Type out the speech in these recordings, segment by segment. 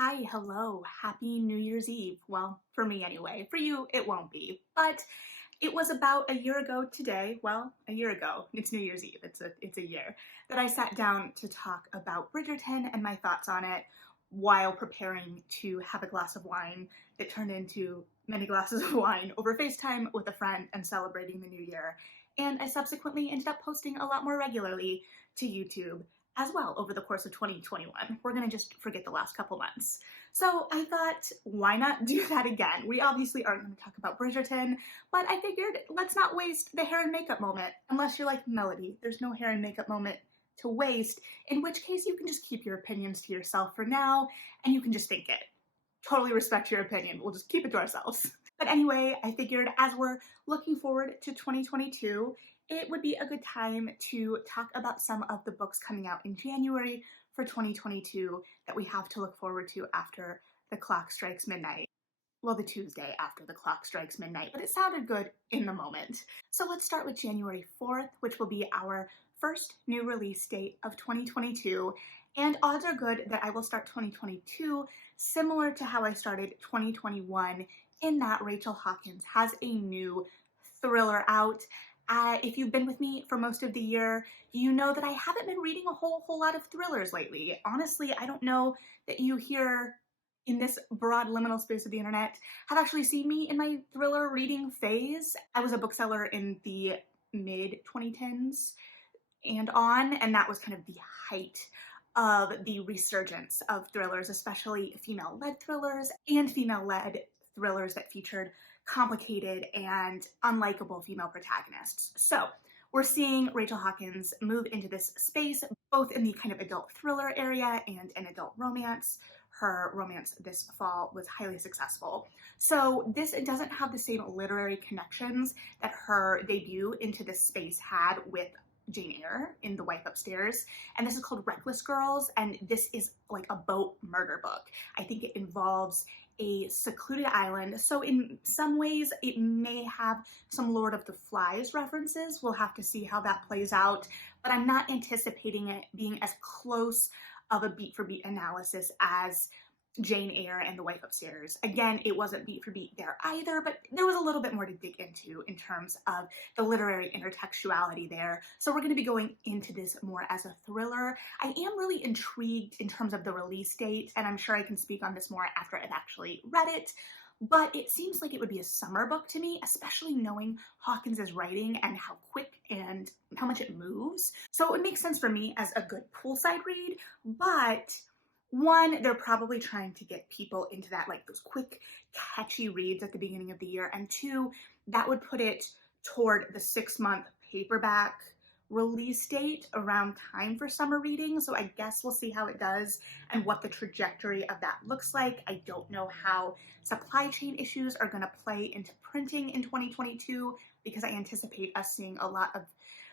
Hi, hello, happy New Year's Eve. Well, for me anyway. For you, it won't be. But it was about a year ago today, well, a year ago, it's New Year's Eve, it's a year, that I sat down to talk about Bridgerton and my thoughts on it while preparing to have a glass of wine that turned into many glasses of wine over FaceTime with a friend and celebrating the new year. And I subsequently ended up posting a lot more regularly to YouTube as well over the course of 2021. We're gonna just forget the last couple months. So I thought, why not do that again? We obviously aren't gonna talk about Bridgerton, but I figured let's not waste the hair and makeup moment. Unless you're like Melody, there's no hair and makeup moment to waste, in which case you can just keep your opinions to yourself for now and you can just think it. Totally respect your opinion. We'll just keep it to ourselves. But anyway, I figured as we're looking forward to 2022, it would be a good time to talk about some of the books coming out in January for 2022 that we have to look forward to after the clock strikes midnight. Well, the Tuesday after the clock strikes midnight, but it sounded good in the moment. So let's start with January 4th, which will be our first new release date of 2022. And odds are good that I will start 2022 similar to how I started 2021, in that Rachel Hawkins has a new thriller out. If you've been with me for most of the year, you know that I haven't been reading a whole lot of thrillers lately. Honestly, I don't know that you here in this broad liminal space of the internet have actually seen me in my thriller reading phase. I was a bookseller in the mid 2010s and on, and that was kind of the height of the resurgence of thrillers, especially female-led thrillers and female-led thrillers that featured complicated and unlikable female protagonists. So we're seeing Rachel Hawkins move into this space, both in the kind of adult thriller area and an adult romance. Her romance this fall was highly successful. So this doesn't have the same literary connections that her debut into this space had with Jane Eyre in The Wife Upstairs, and this is called Reckless Girls, and this is like a boat murder book. I think it involves a secluded island, so in some ways it may have some Lord of the Flies references. We'll have to see how that plays out, but I'm not anticipating it being as close of a beat for beat analysis as Jane Eyre and The Wife Upstairs. Again, it wasn't beat for beat there either, but there was a little bit more to dig into in terms of the literary intertextuality there. So we're going to be going into this more as a thriller. I am really intrigued in terms of the release date, and I'm sure I can speak on this more after I've actually read it. But it seems like it would be a summer book to me, especially knowing Hawkins' writing and how quick and how much it moves. So it would make sense for me as a good poolside read, but one, they're probably trying to get people into that, like those quick, catchy reads at the beginning of the year. And two, that would put it toward the 6-month paperback release date around time for summer reading. So I guess we'll see how it does and what the trajectory of that looks like. I don't know how supply chain issues are going to play into printing in 2022, because I anticipate us seeing a lot of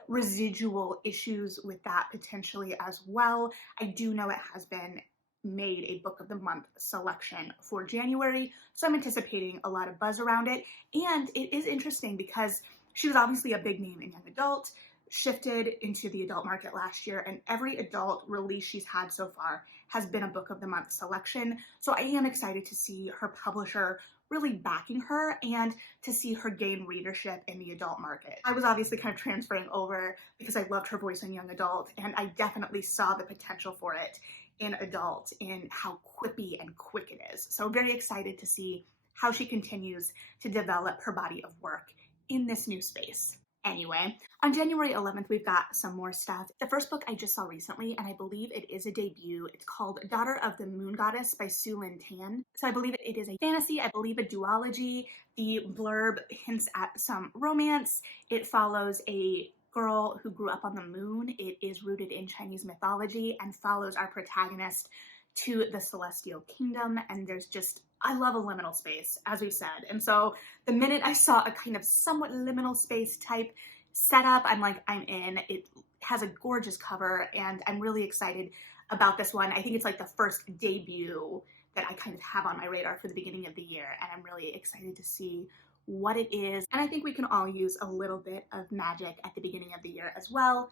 residual issues with that potentially as well. I do know it has been made a book of the month selection for January, so I'm anticipating a lot of buzz around it. And it is interesting because she was obviously a big name in young adult, shifted into the adult market last year, and every adult release she's had so far has been a book of the month selection. So I am excited to see her publisher really backing her and to see her gain readership in the adult market. I was obviously kind of transferring over because I loved her voice in young adult, and I definitely saw the potential for it in adult, in how quippy and quick it is. So very excited to see how she continues to develop her body of work in this new space. Anyway, on January 11th, we've got some more stuff. The first book I just saw recently, and I believe it is a debut, it's called Daughter of the Moon Goddess by Sue Lynn Tan. So I believe it is a fantasy, I believe a duology. The blurb hints at some romance. It follows a girl who grew up on the moon. It is rooted in Chinese mythology and follows our protagonist to the celestial kingdom. And there's just, I love a liminal space, as we've said. And so the minute I saw a kind of somewhat liminal space type setup, I'm like, I'm in. It has a gorgeous cover, and I'm really excited about this one. I think it's like the first debut that I kind of have on my radar for the beginning of the year, and I'm really excited to see what it is. And I think we can all use a little bit of magic at the beginning of the year as well.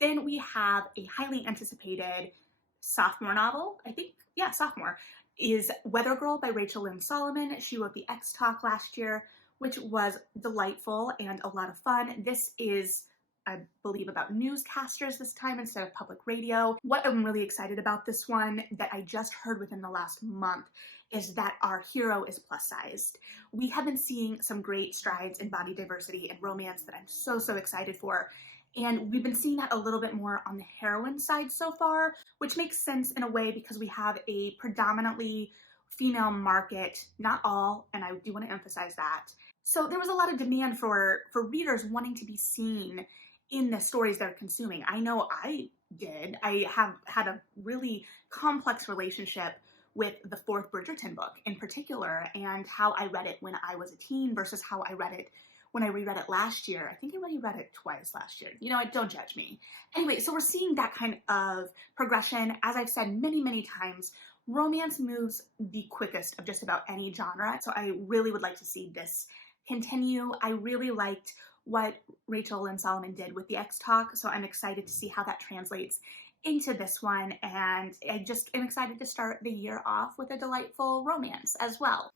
Then we have a highly anticipated sophomore novel, I think, yeah, sophomore. is Weather Girl by Rachel Lynn Solomon. She wrote the X Talk last year, which was delightful and a lot of fun. This is, I believe, about newscasters this time instead of public radio. What I'm really excited about this one that I just heard within the last month is that our hero is plus sized. We have been seeing some great strides in body diversity and romance that I'm so excited for. And we've been seeing that a little bit more on the heroine side so far, which makes sense in a way because we have a predominantly female market, not all, and I do want to emphasize that. So there was a lot of demand for readers wanting to be seen in the stories they're consuming. I know I did. I have had a really complex relationship with the fourth Bridgerton book in particular, and how I read it when I was a teen versus how I read it when I reread it last year. I think I reread it twice last year. You know, don't judge me. Anyway, so we're seeing that kind of progression. As I've said many times, romance moves the quickest of just about any genre. So I really would like to see this continue. I really liked what Rachel Lynn Solomon did with the X Talk, so I'm excited to see how that translates into this one, and I just am excited to start the year off with a delightful romance as well.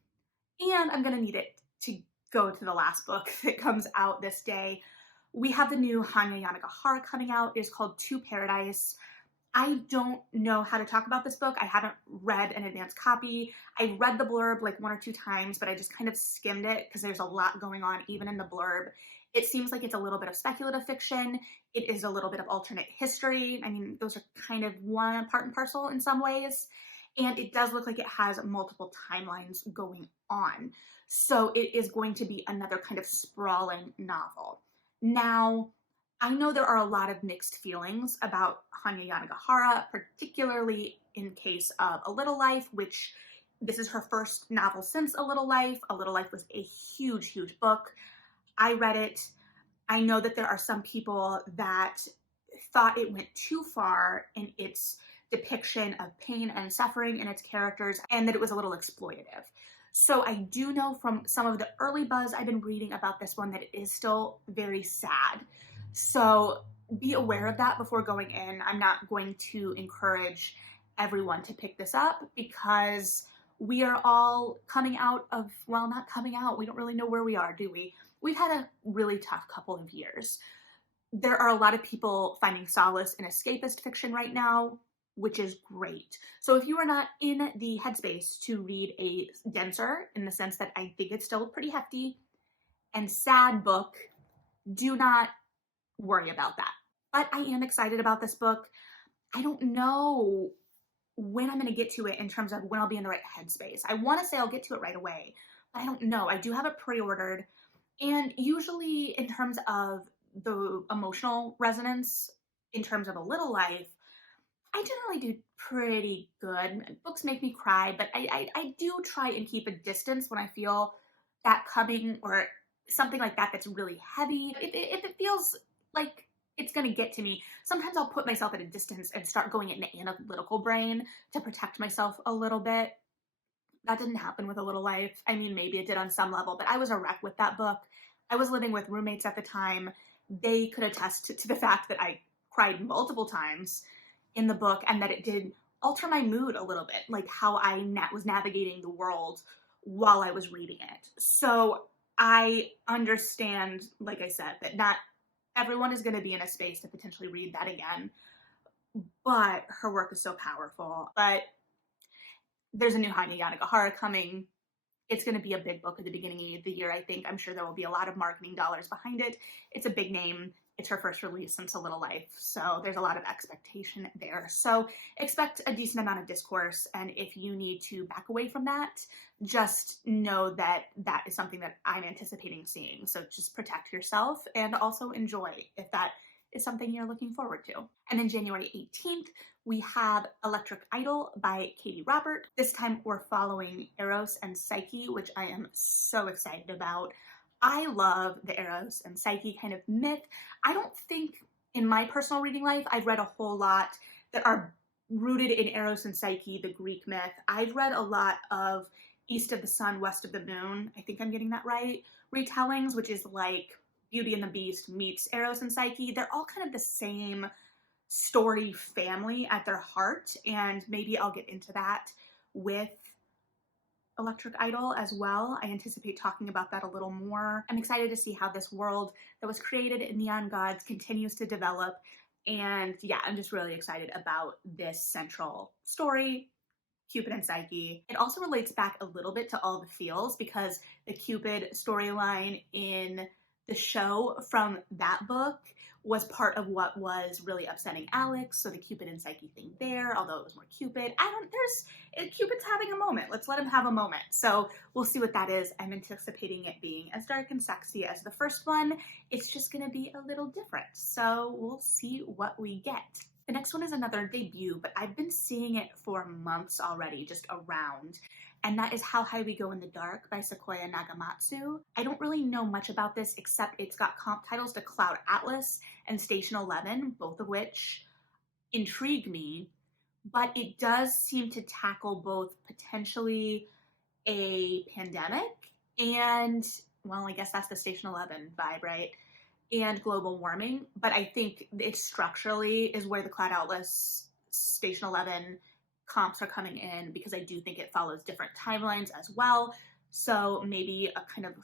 And I'm gonna need it to go to the last book that comes out this day. We have the new Hanya Yanagihara coming out. It is called To Paradise. I don't know how to talk about this book. I haven't read an advanced copy. I read the blurb like 1 or 2 times, but I just kind of skimmed it because there's a lot going on even in the blurb. It seems like it's a little bit of speculative fiction. It is a little bit of alternate history. I mean, those are kind of one part and parcel in some ways. And it does look like it has multiple timelines going on. So it is going to be another kind of sprawling novel. Now, I know there are a lot of mixed feelings about Hanya Yanagihara, particularly in case of A Little Life, which this is her first novel since A Little Life. A Little Life was a huge book. I read it. I know that there are some people that thought it went too far in its depiction of pain and suffering in its characters, and that it was a little exploitative. So I do know from some of the early buzz I've been reading about this one that it is still very sad. So be aware of that before going in. I'm not going to encourage everyone to pick this up because we are all coming out of, well, not coming out. We don't really know where we are, do we? We've had a really tough couple of years. There are a lot of people finding solace in escapist fiction right now, which is great. So if you are not in the headspace to read a denser, in the sense that I think it's still pretty hefty and sad book, do not worry about that. But I am excited about this book. I don't know when I'm going to get to it in terms of when I'll be in the right headspace. I want to say I'll get to it right away, but I don't know. I do have it pre-ordered, and usually in terms of the emotional resonance, in terms of A Little Life, I generally do pretty good. Books make me cry, but I do try and keep a distance when I feel that coming, or something like that that's really heavy. If it feels like it's going to get to me, sometimes I'll put myself at a distance and start going into analytical brain to protect myself a little bit. That didn't happen with A Little Life. I mean, maybe it did on some level, but I was a wreck with that book. I was living with roommates at the time. They could attest to the fact that I cried multiple times in the book, and that it did alter my mood a little bit, like how I was navigating the world while I was reading it. So I understand, like I said, that not everyone is going to be in a space to potentially read that again, but her work is so powerful. But there's a new Hanya Yanagihara coming. It's going to be a big book at the beginning of the year, I think. I'm sure there will be a lot of marketing dollars behind it. It's a big name. It's her first release since A Little Life, so there's a lot of expectation there. So expect a decent amount of discourse, and if you need to back away from that, just know that that is something that I'm anticipating seeing. So just protect yourself and also enjoy if that is something you're looking forward to. And then January 18th, we have Electric Idol by Katie Robert. This time we're following Eros and Psyche, which I am so excited about. I love the Eros and Psyche kind of myth. I don't think in my personal reading life I've read a whole lot that are rooted in Eros and Psyche, the Greek myth. I've read a lot of East of the Sun, West of the Moon, I think I'm getting that right, retellings, which is like Beauty and the Beast meets Eros and Psyche. They're all kind of the same story family at their heart, and maybe I'll get into that with Electric Idol as well. I anticipate talking about that a little more. I'm excited to see how this world that was created in Neon Gods continues to develop. And yeah, I'm just really excited about this central story, Cupid and Psyche. It also relates back a little bit to All the Feels because the Cupid storyline in the show from that book was part of what was really upsetting Alex. So the Cupid and Psyche thing there, although it was more Cupid, Cupid's having a moment. Let's let him have a moment. So we'll see what that is. I'm anticipating it being as dark and sexy as the first one. It's just gonna be a little different. So we'll see what we get. The next one is another debut, but I've been seeing it for months already, just around, and that is How High We Go in the Dark by Sequoia Nagamatsu. I don't really know much about this except it's got comp titles to Cloud Atlas and Station 11, both of which intrigue me, but it does seem to tackle both potentially a pandemic and, well, I guess that's the Station 11 vibe, right? And global warming, but I think it structurally is where the Cloud Atlas Station 11 comps are coming in, because I do think it follows different timelines as well. So maybe a kind of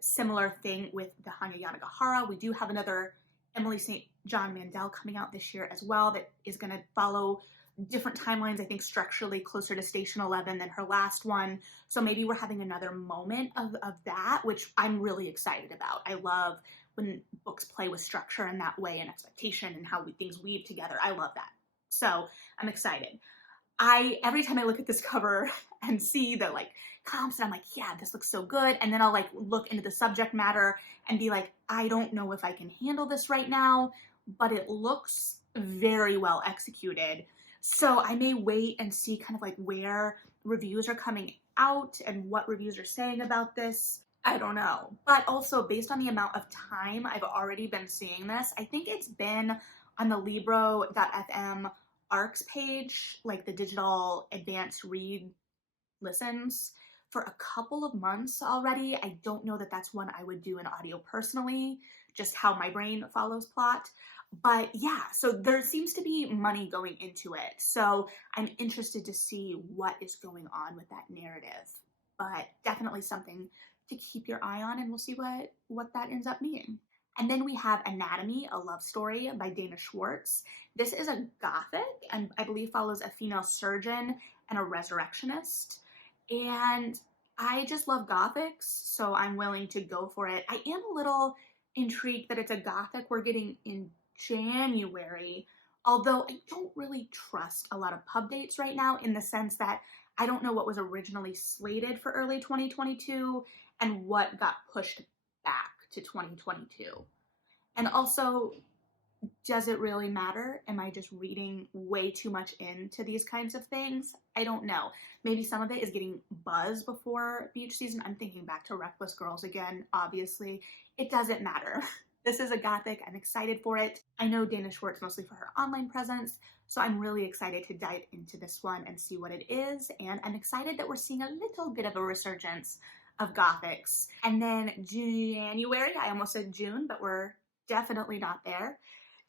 similar thing with the Hanya Yanagihara. We do have another Emily St. John Mandel coming out this year as well that is going to follow different timelines, I think structurally closer to Station 11 than her last one. So maybe we're having another moment of that, which I'm really excited about. I love when books play with structure in that way and expectation and how things weave together. I love that. So I'm excited. Every time I look at this cover and see the like comps, and I'm like, yeah, this looks so good. And then I'll like look into the subject matter and be like, I don't know if I can handle this right now, but it looks very well executed. So I may wait and see kind of like where reviews are coming out and what reviews are saying about this. I don't know. But also based on the amount of time I've already been seeing this, I think it's been on the Libro.fm ARCs page, like the digital advanced read listens, for a couple of months already. I don't know that that's one I would do in audio personally, just how my brain follows plot. But yeah, so there seems to be money going into it. So I'm interested to see what is going on with that narrative. But definitely something to keep your eye on, and we'll see what that ends up being. And then we have Anatomy, a Love Story by Dana Schwartz. This is a gothic and I believe follows a female surgeon and a resurrectionist. And I just love gothics, so I'm willing to go for it. I am a little intrigued that it's a gothic we're getting in January, although I don't really trust a lot of pub dates right now, in the sense that I don't know what was originally slated for early 2022 and what got pushed back to 2022. And also, does it really matter? Am I just reading way too much into these kinds of things? I don't know. Maybe some of it is getting buzz before beach season. I'm thinking back to Reckless Girls again, obviously. It doesn't matter. This is a gothic. I'm excited for it. I know Dana Schwartz mostly for her online presence, so I'm really excited to dive into this one and see what it is. And I'm excited that we're seeing a little bit of a resurgence of gothics. And then January, I almost said June, but we're definitely not there.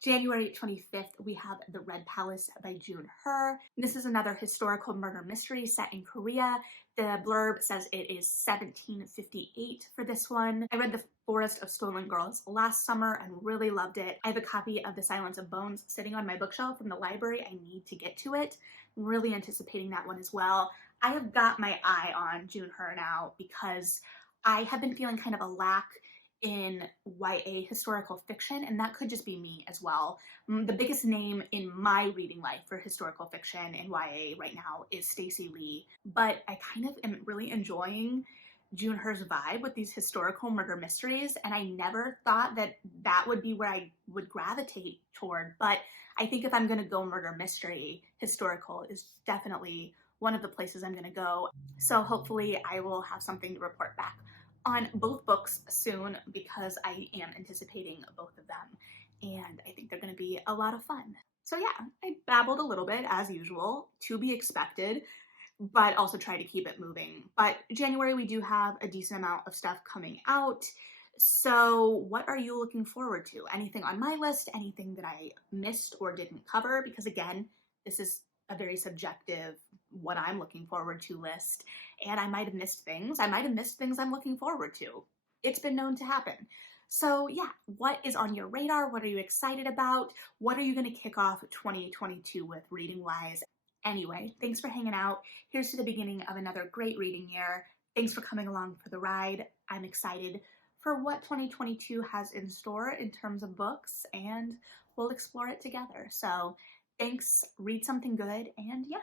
January 25th, we have The Red Palace by June Her. This is another historical murder mystery set in Korea. The blurb says it is 1758 for this one. I read The Forest of Stolen Girls last summer and really loved it. I have a copy of The Silence of Bones sitting on my bookshelf from the library. I need to get to it. I'm really anticipating that one as well. I have got my eye on June Her now because I have been feeling kind of a lack in YA historical fiction, and that could just be me as well. The biggest name in my reading life for historical fiction in YA right now is Stacey Lee, but I kind of am really enjoying June Her's vibe with these historical murder mysteries, and I never thought that that would be where I would gravitate toward, but I think if I'm gonna go murder mystery, historical is definitely one of the places I'm gonna go. So hopefully I will have something to report back on both books soon, because I am anticipating both of them and I think they're going to be a lot of fun. So yeah, I babbled a little bit as usual, to be expected, but also try to keep it moving. But January, we do have a decent amount of stuff coming out. So what are you looking forward to? Anything on my list? Anything that I missed or didn't cover? Because again, this is a very subjective what I'm looking forward to list, and I might have missed things. I might have missed things I'm looking forward to. It's been known to happen. So, yeah, what is on your radar? What are you excited about? What are you going to kick off 2022 with reading wise? Anyway, thanks for hanging out. Here's to the beginning of another great reading year. Thanks for coming along for the ride. I'm excited for what 2022 has in store in terms of books, and we'll explore it together. So, thanks, read something good, and yeah,